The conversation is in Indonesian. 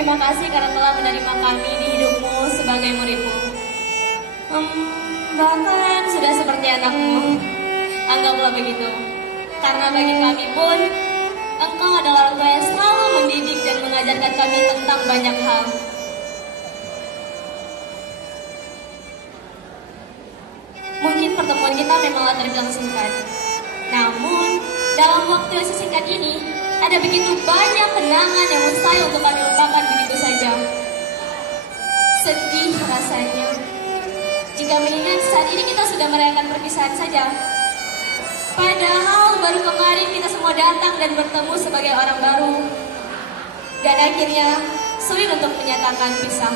Terima kasih karena telah menerima kami di hidupmu sebagai muridmu. Bahkan sudah seperti anakmu. Anggaplah begitu. Karena bagi kami pun, engkau adalah orang tua yang selalu mendidik dan mengajarkan kami tentang banyak hal. Mungkin pertemuan kita memanglah terbilang singkat. Namun, dalam waktu yang sesingkat ini, ada begitu banyak kenangan yang mustahil untuk kami lupakan begitu saja. Sedih rasanya jika mengingat saat ini kita sudah merayakan perpisahan saja. Padahal baru kemarin kita semua datang dan bertemu sebagai orang baru. Dan akhirnya sulit untuk menyatakan pisah.